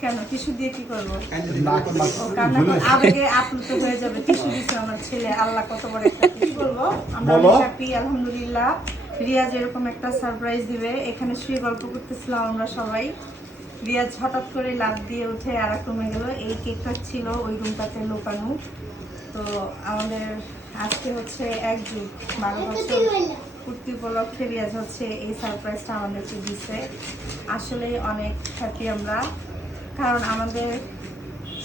কেন টিস্যু দিয়ে কি করবো? আবেগে আপ্লুত হয়ে যাবে। টিস্যু দিচ্ছে আমার ছেলে, আল্লাহ কত বড় একটা টিস্যু। বলবো আমরা হ্যাপি আলহামদুলিল্লাহ। রিয়াজ এরকম একটা সারপ্রাইজ দিবে। এখানে শুয়ে গল্প করতেছিলাম আমরা সবাই। রিয়াজ হঠাৎ করে লাফ দিয়ে উঠে আর এক রুমে গেল। এই কেকটা ছিল ওই রুমটাতে লোকানো। তো আমাদের আজকে হচ্ছে 1 যুগ 12 বছর পূর্তি উপলক্ষে রিয়াজ হচ্ছে এই সারপ্রাইজটা আমাদেরকে দিচ্ছে। আসলে অনেক হ্যাপি আমরা, কারণ আমাদের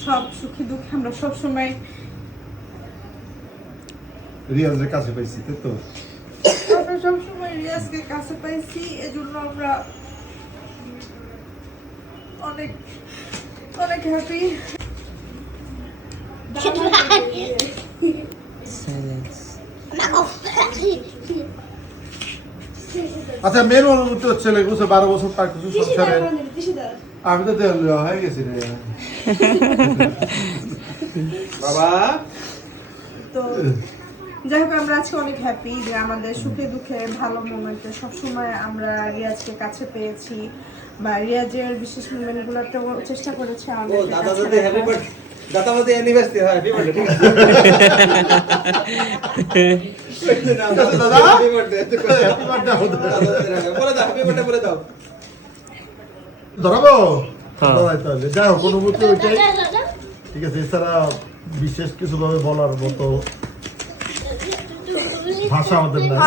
সব সুখী দুঃখে আমরা সবসময় রিয়াজের কাছে পাইছি, তাই তো? আমরা সবসময় রিয়াজকে কাছে পাইছি, এজন্য আমরা অনেক অনেক হ্যাপি। আচ্ছা, মেন অনুভূতি হচ্ছে 12 বছর পার কিছু সংসারে আমি তো দেওয়া হয়ে গেছি রে বাবা। তো যাই হোক, আমরা আজকে অনেক হ্যাপি যে আমাদের সুখে দুঃখে ভালো মোমেন্টে সবসময় আমরা রিয়াজকে কাছে পেয়েছি, বা রিয়াজের বিশেষ মোমেন্টগুলোতে চেষ্টা করেছি আমাদের দাদাবাদী অ্যানিভার্সারি হয়, হ্যাপি বার্থডে। ঠিক আছে দাদা, হ্যাপি বার্থডে। হ্যাপি বার্থডে বলে দাও, হ্যাপি বার্থডে বলে দাও। ধরাবো? হ্যাঁ, তাহলে যাই হোক, অনুভূতি ওইটাই। ঠিক আছে, এছাড়া বিশেষ কিছু ভাবে বলার মতো ভাষা আমাদের নাই।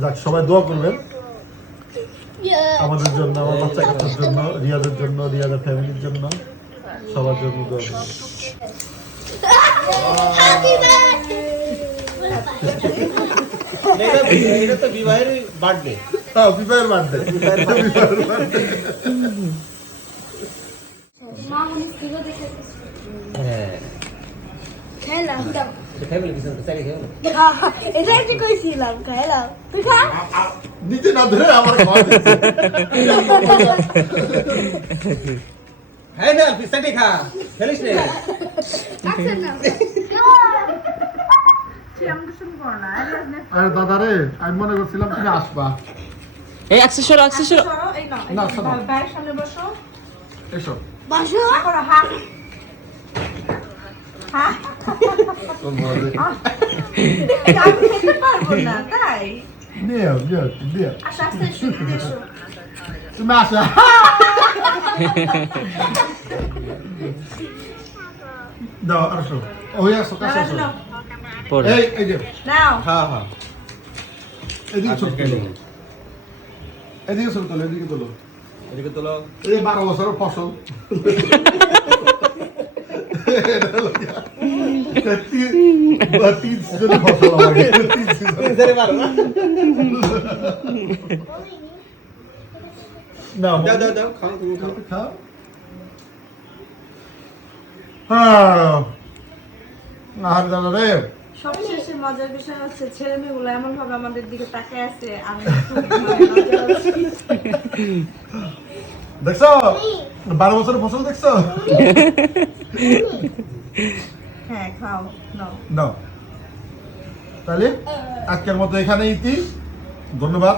যাক, সবাই দোয়া করবেন আমাদের জন্য, আমার বাচ্চা কাচ্চার জন্য, রিয়াজের জন্য, রিয়াজের ফ্যামিলির জন্য, সবার জন্য দোয়া করবেন। এটা তো বিবাহের বার্থডে। হ্যাঁ, বিবাহের বার্থডে। হ্যাঁ, খেলাম দাও। ফ্যামিলি কিছু চাই খেয়ে এটা একটা কইছিলাম, খেলাম তুই খা। নিচে না ধরে আমার খাওয়া দিচ্ছে। হ্যাঁ না, পিস্তাটি খা, ফেলিস নে। আচ্ছা না আরে দাদা রে, আমি মনে করছিলাম তুমি আসবা। এই অ্যাক্সেসর অ্যাক্সেসর না, শোনো। ভাইয়ের সামনে বসো। এসো। বাসো করো হা হা। আমি খেতে পারবো না, তাই নিও। আচ্ছা আস্তে শুনে এসো। তুমি আসো। দাও, আসো। ওই আসো, কাছে আসো। পরে এই যে, নাও হ্যাঁ হ্যাঁ, এদিকে ছোট তোলো। এদিকে ছোট তোলো, এদিকে তোলো। এদিকে তোলো। এই 12 বছরের ফসল। তিন সিজনের ফসল আমাকে। ধরে মারো না। না, দাও দাও দাও, খাও তুমি খাও। খাও। হ্যাঁ, আর দাদা রে, সবশেষে মজার বিষয় হচ্ছে ছেলে মেয়েগুলো এমন ভাবে আমাদের দিকে তাকায় আছে, আমি খুব মজা হচ্ছে। দেখছো 12 বছরের ফসল দেখছো? হ্যাঁ খাও নাও। নাও, তাহলে আজকের মতো এখানে ইতি। ধন্যবাদ।